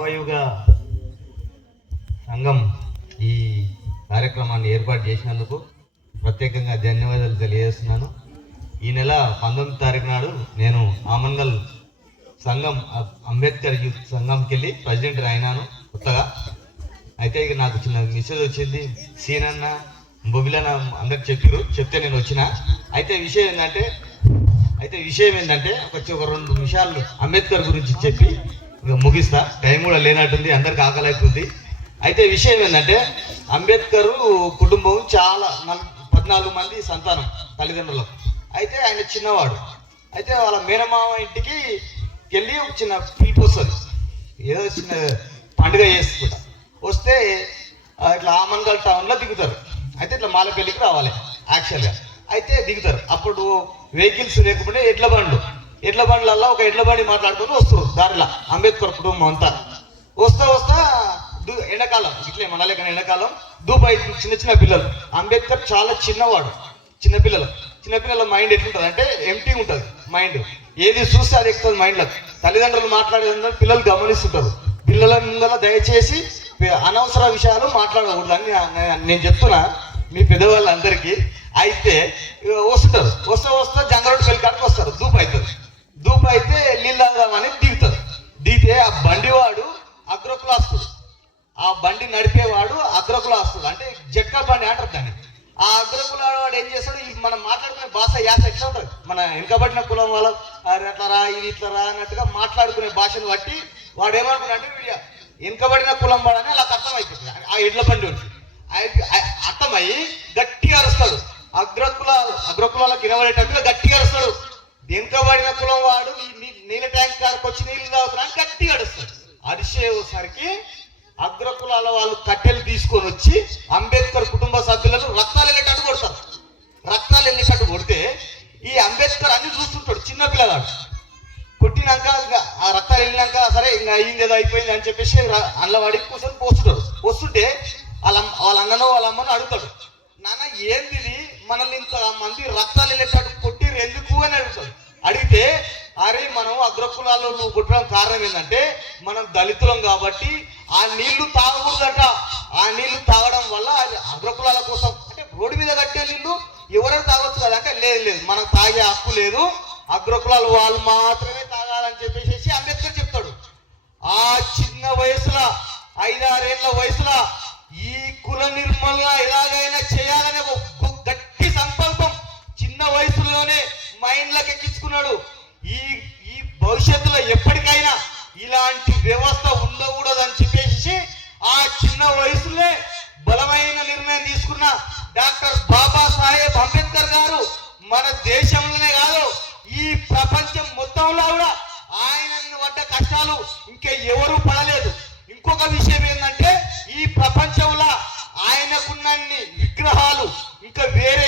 నవయుగ సంఘం ఈ కార్యక్రమాన్ని ఏర్పాటు చేసినందుకు ప్రత్యేకంగా ధన్యవాదాలు తెలియజేస్తున్నాను. ఈ నెల 19వ తారీఖు నాడు నేను ఆమన్గల్ సంఘం అంబేద్కర్ యూత్ సంఘంకి వెళ్ళి ప్రెసిడెంట్ అయినాను కొత్తగా. అయితే ఇక నాకు చిన్న మెసేజ్ వచ్చింది, సీనన్న బొబిలన్న అందరికి చెప్తే నేను వచ్చిన. అయితే విషయం ఏంటంటే ఒక 2 నిమిషాలు అంబేద్కర్ గురించి చెప్పి ఇక ముగిస్తా. టైం కూడా లేనట్టుంది, అందరికి ఆకలి అవుతుంది. అయితే విషయం ఏంటంటే అంబేద్కర్ కుటుంబం చాలా 14 మంది సంతానం తల్లిదండ్రులకు. అయితే ఆయన చిన్నవాడు. అయితే వాళ్ళ మేనమామ ఇంటికి వెళ్ళి ఒక చిన్న పిలుపు వస్తుంది, ఏదో చిన్న పండుగ చేసుకుంటా. వస్తే ఇట్లా ఆమన్గల్ టౌన్లో దిగుతారు. అయితే ఇట్లా మాలపల్లికి రావాలి యాక్చువల్గా. అయితే దిగుతారు. అప్పుడు వెహికల్స్ లేకపోతే ఎడ్ల బండ్లల్లో ఒక ఎడ్ల బండి మాట్లాడుకొని వస్తారు దారిలో అంబేద్కర్ కుటుంబం అంతా. వస్తా ఎండాకాలం ఇట్లే మనలే కానీ ఎండాకాలం దుబాయ్ చిన్న పిల్లలు. అంబేద్కర్ చాలా చిన్నవాడు. చిన్నపిల్లల మైండ్ ఎట్లుంటుంది అంటే ఎంటీ ఉంటుంది మైండ్, ఏది చూస్తే అది ఎక్కుతుంది మైండ్లో. తల్లిదండ్రులు మాట్లాడేది పిల్లలు గమనిస్తుంటారు. పిల్లల ముందర దయచేసి అనవసర విషయాలు మాట్లాడకూడదు అని నేను చెప్తున్నా మీ పెద్దవాళ్ళందరికీ. అయితే వస్తుంటారు, వస్తా జంగరోడ్ పెళ్ళికాడికి వస్తారు. దూపు అయితే నీళ్ళు తాగుదామని దిగితే ఆ బండివాడు అగ్రకులాస్తుడు, ఆ బండి నడిపేవాడు అగ్రకులాస్తుడు, అంటే జట్కా బండి అంటారు దాన్ని. ఆ అగ్రకులాడు ఏం చేస్తాడు, మనం మాట్లాడుకునే భాష యాస ఎట్లా ఉంటుంది, మన వెనుకబడిన కులం వాళ్ళు అట్లా రా ఇది ఇట్లా రా అన్నట్టుగా మాట్లాడుకునే భాషను బట్టి వాడు ఏమనుకున్నా అంటే వీడు వెనుకబడిన కులం వాడని అలా అర్థమైపోతుంది. ఆ ఎడ్ల బండి ఉంటుంది అర్థమయ్యి గట్టిగా అరుస్తాడు. అగ్రకులాలకు వినబడేటట్టుగా గట్టిగా అరుస్తాడు. వెనుకబడిన కులం వాడు నీళ్ళ ట్యాంక్ కాడికి వచ్చి నీళ్లు తాగుతున్నాడు గట్టిగా అరుస్తాడు. అరిసేసరికి అగ్రకులాల వాళ్ళు కట్టెలు తీసుకొని వచ్చి అంబేద్కర్ కుటుంబ సభ్యులను రక్తాలు వెళ్ళేటట్టు కొడితే ఈ అంబేద్కర్ అన్ని చూస్తుంటాడు. చిన్న పిల్లగాడు కొట్టినాక ఆ రక్తాలు వెళ్ళినాక సరే ఇంకా అయ్యింది అయిపోయింది అని చెప్పేసి అల్లవాడికి కూర్చొని పోస్తుంటే వాళ్ళ అన్ననో వాళ్ళ అమ్మనో అడుగుతాడు, నాన్న ఏంది మనల్ని ఇంత మంది రక్తాలు వెళ్ళేటట్టు కొట్టిరు ఎందుకు అని అడుగుతాడు. అడిగితే అరే మనం అగ్రకులాల్లో నువ్వు కొట్టడం కారణం ఏంటంటే మనం దళితులం కాబట్టి ఆ నీళ్లు తాగకూడదట. ఆ నీళ్లు తాగడం వల్ల అది అగ్రకులాల కోసం, అంటే రోడ్డు మీద కట్టే నీళ్లు ఎవరైనా తాగొచ్చు కదా అంటే లేదు మనం తాగే హక్కు లేదు, అగ్రకులాలు వాళ్ళు మాత్రమే తాగాలని చెప్పేసి అంబేద్కర్ చెప్తాడు. ఆ చిన్న వయసులో 5-6 ఏళ్ల వయసులో ఈ కుల నిర్మూలన ఎలాగైనా చేయాలనే ఒక గట్టి సంకల్పం చిన్న వయసులోనే మైండ్లోకి ఎక్కించుకున్నాడు. ఈ భవిష్యత్తులో ఎప్పటికైనా ఇలాంటి వ్యవస్థ ఉండకూడదని చెప్పేసి ఆ చిన్న వయసులో బలమైన నిర్ణయం తీసుకున్న డాక్టర్ బాబాసాహెబ్ అంబేద్కర్ గారు మన దేశంలోనే కాదు ఈ ప్రపంచం మొత్తంలో కూడా ఆయనను పడ్డ కష్టాలు ఇంకా ఎవరు పడలేదు. ఇంకొక విషయం ఏంటంటే ఈ ప్రపంచంలో ఆయనకున్నన్ని విగ్రహాలు ఇంకా వేరే